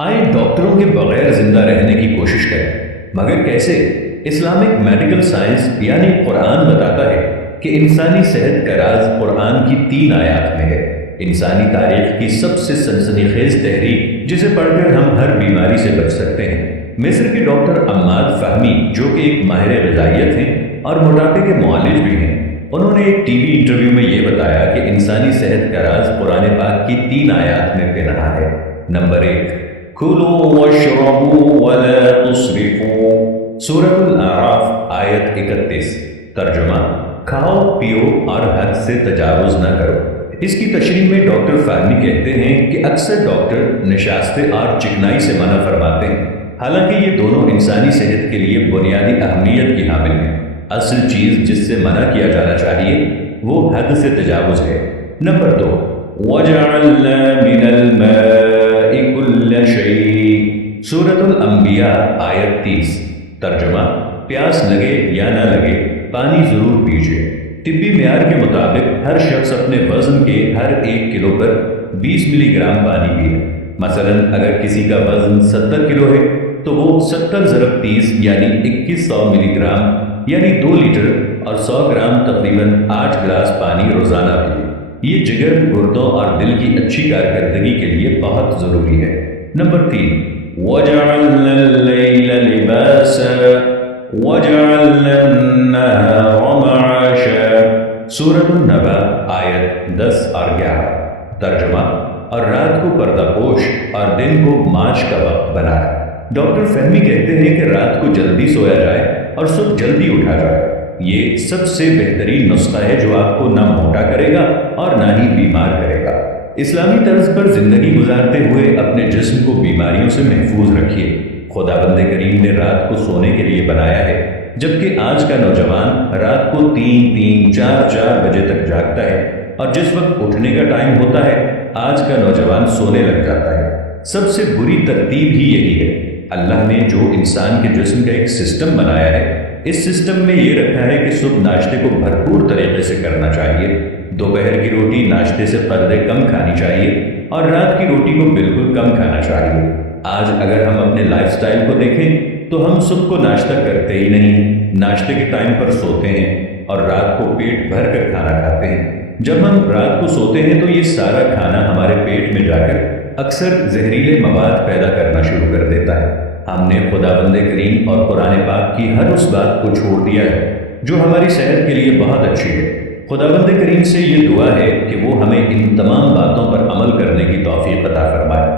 آئے ڈاکٹروں کے بغیر زندہ رہنے کی کوشش کریں، مگر کیسے؟ اسلامک میڈیکل سائنس یعنی قرآن بتاتا ہے کہ انسانی صحت کا راز قرآن کی 3 آیات میں ہے۔ انسانی تاریخ کی سب سے سنسنی خیز تحریک جسے پڑھ کر ہم ہر بیماری سے بچ سکتے ہیں۔ مصر کے ڈاکٹر عماد فہمی جو کہ ایک ماہر غذائیت ہیں اور موٹاپے کے معالج بھی ہیں، انہوں نے ایک ٹی وی انٹرویو میں یہ بتایا کہ انسانی صحت کا راز قرآن پاک کی 3 آیات میں پنہاں ہے۔ نمبر 1، کُلُوا وَاشْرَبُوا وَلَا تُسْرِفُوا، سورۃ الاعراف آیت 31۔ ترجمہ، کھاؤ پیو اور حد سے تجاوز نہ کرو۔ اس کی تشریح میں ڈاکٹر فہمی کہتے ہیں کہ اکثر ڈاکٹر نشاستے اور چکنائی سے منع فرماتے ہیں، حالانکہ یہ دونوں انسانی صحت کے لیے بنیادی اہمیت کی حامل ہیں۔ اصل چیز جس سے منع کیا جانا چاہیے وہ حد سے تجاوز ہے۔ نمبر 2، وَجَعَلْنَا مِنَ الْمَاءِ كُلَّ شَيْءٍ، سورۃ الانبیاء آیت 30۔ ترجمہ، پیاس لگے یا نہ لگے پانی ضرور پیجیے۔ طبی معیار کے مطابق ہر شخص اپنے وزن کے ہر 1 کلو پر 20 ملی گرام پانی پیے۔ مثلا اگر کسی کا وزن 70 کلو ہے تو وہ 70 ضرب 30 یعنی 2100 ملی گرام یعنی 2 لیٹر اور 100 گرام تقریباً 8 گلاس پانی روزانہ پیے۔ یہ جگر، گردوں اور دل کی اچھی کارکردگی کے لیے بہت ضروری ہے۔ نمبر 3، وَجَعَلْنَا اللَّيْلَ لِبَاسًا وَجَعَلْنَا النَّهَارَ مَعَاشًا، سورۃ النبأ آیت 10 اور 11۔ ترجمہ، اور رات کو پردہ پوش اور دن کو معاش کا وقت بنایا۔ ڈاکٹر فہمی کہتے ہیں کہ رات کو جلدی سویا جائے اور صبح جلدی اٹھا جائے۔ یہ سب سے بہترین نسخہ ہے جو آپ کو نہ موٹا کرے گا اور نہ ہی بیمار کرے گا۔ اسلامی طرز پر زندگی گزارتے ہوئے اپنے جسم کو بیماریوں سے محفوظ رکھیے۔ خداوند کریم نے رات کو سونے کے لیے بنایا ہے، جبکہ آج کا نوجوان رات کو 3 4 بجے تک جاگتا ہے، اور جس وقت اٹھنے کا ٹائم ہوتا ہے آج کا نوجوان سونے لگ جاتا ہے۔ سب سے بری ترتیب ہی یہی ہے۔ اللہ نے جو انسان کے جسم کا ایک سسٹم بنایا ہے، اس سسٹم میں یہ رکھا ہے کہ صبح ناشتے کو بھرپور طریقے سے کرنا چاہیے، دوپہر کی روٹی ناشتے سے قدرے کم کھانی چاہیے اور رات کی روٹی کو بالکل کم کھانا چاہیے۔ آج اگر ہم اپنے لائف سٹائل کو دیکھیں تو ہم صبح کو ناشتہ کرتے ہی نہیں، ناشتے کے ٹائم پر سوتے ہیں اور رات کو پیٹ بھر کر کھانا کھاتے ہیں۔ جب ہم رات کو سوتے ہیں تو یہ سارا کھانا ہمارے پیٹ میں جا کر اکثر زہریلے مواد پیدا کرنا شروع کر دیتا ہے۔ ہم نے خداوند کریم اور قرآن پاک کی ہر اس بات کو چھوڑ دیا ہے جو ہماری صحت کے لیے بہت اچھی ہے۔ خداوند کریم سے یہ دعا ہے کہ وہ ہمیں ان تمام باتوں پر عمل کرنے کی توفیق عطا فرمائے۔